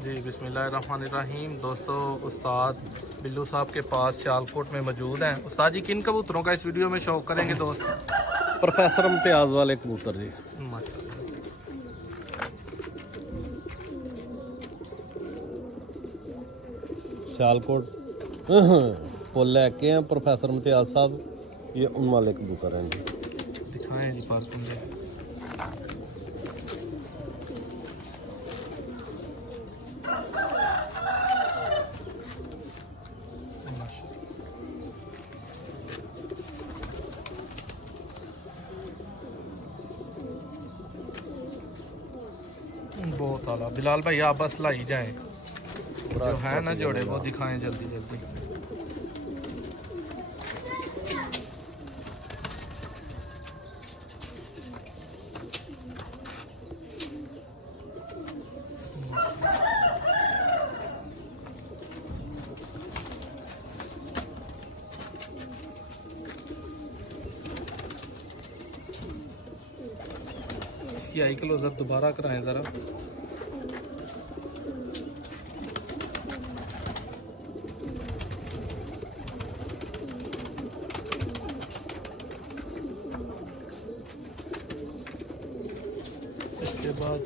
जी बिस्मिल्लाहिर्रहमानिर्रहीम। दोस्तों उस्ताद बिल्लू साहब के पास सियालकोट में मौजूद हैं। उस्ताद जी किन कबूतरों का इस वीडियो में शौक करेंगे दोस्त? प्रोफेसर इम्तियाज वाले कबूतर जी। सियालकोट फुल लेके हैं प्रोफेसर इम्तियाज साहब, ये उन वाले कबूतर हैं जी। दिखाएं जी पास कुंडे। बहुत आला। बिलाल भाई आप बस लाई जाएं, जो है ना जोड़े वो दिखाएं जल्दी जल्दी। इसकी आई क्लोजअप दोबारा कराएं ज़रा। इसके बाद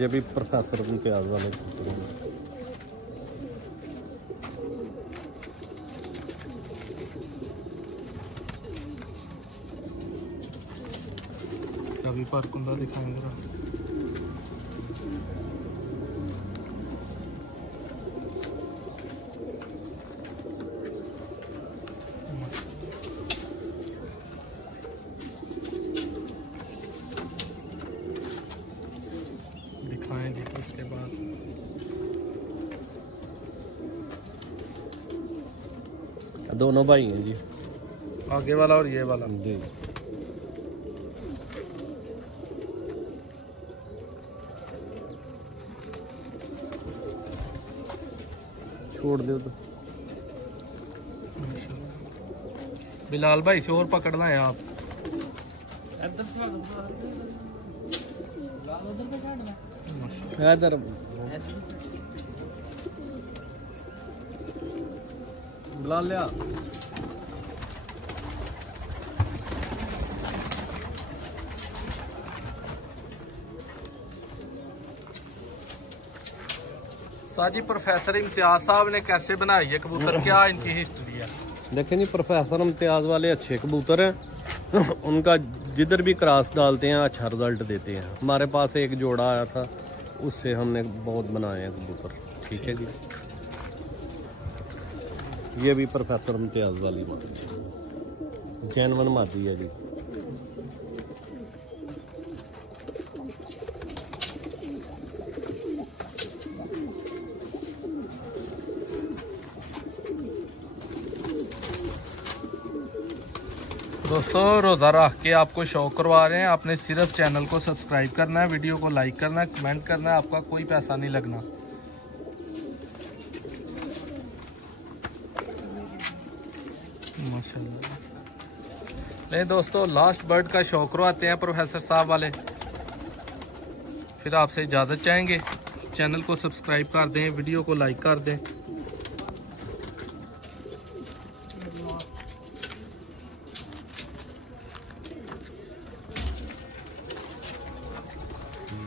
ये भी प्रोफेसर इम्तियाज वाले कबूतर हैं। कभी पर कुंदा दिखाएं जरा। दिखाएं जी। इसके बाद दोनों भाई हैं जी, आगे वाला और ये वाला जी। छोड़ दो तो बिलाल भाई शोर पकड़ना है आप। इधर बुला लिया। साजी प्रोफेसर इम्तियाज साहब ने कैसे बनाई है कबूतर, क्या इनकी हिस्ट्री है? देखें जी, प्रोफेसर इम्तियाज वाले अच्छे कबूतर हैं। उनका जिधर भी क्रॉस डालते हैं अच्छा रिजल्ट देते हैं। हमारे पास एक जोड़ा आया था, उससे हमने बहुत बनाए हैं कबूतर। ठीक है जी। ये भी प्रोफेसर इम्तियाज वाली मादी, जैनवन मादी है जी। दोस्तों रोज़ा रख के आपको शौक करवा रहे हैं। आपने सिर्फ चैनल को सब्सक्राइब करना है, वीडियो को लाइक करना है, कमेंट करना है, आपका कोई पैसा नहीं लगना। माशाल्लाह। नहीं दोस्तों, लास्ट बर्ड का शौक करवाते हैं प्रोफेसर साहब वाले, फिर आपसे इजाज़त चाहेंगे। चैनल को सब्सक्राइब कर दें, वीडियो को लाइक कर दें।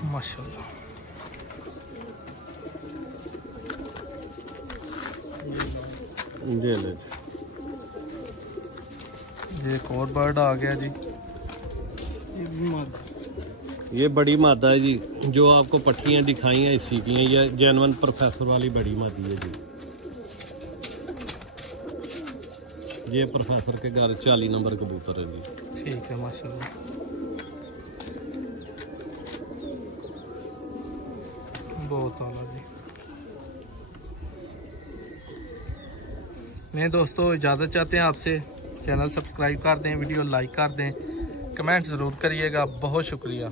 माशाल्लाह। ये एक और बर्ड आ गया जी। ये बड़ी मादा है जी, जो आपको पट्टियां दिखाई हैं इसी की हैं। ये जैनवन प्रोफेसर वाली बड़ी मादी है जी। ये प्रोफेसर के घर 40 नंबर कबूतर है जी। ठीक है माशाल्लाह। बहुत आला जी। मैं दोस्तों इजाज़त चाहते हैं आपसे। चैनल सब्सक्राइब कर दें, वीडियो लाइक कर दें, कमेंट ज़रूर करिएगा। बहुत शुक्रिया।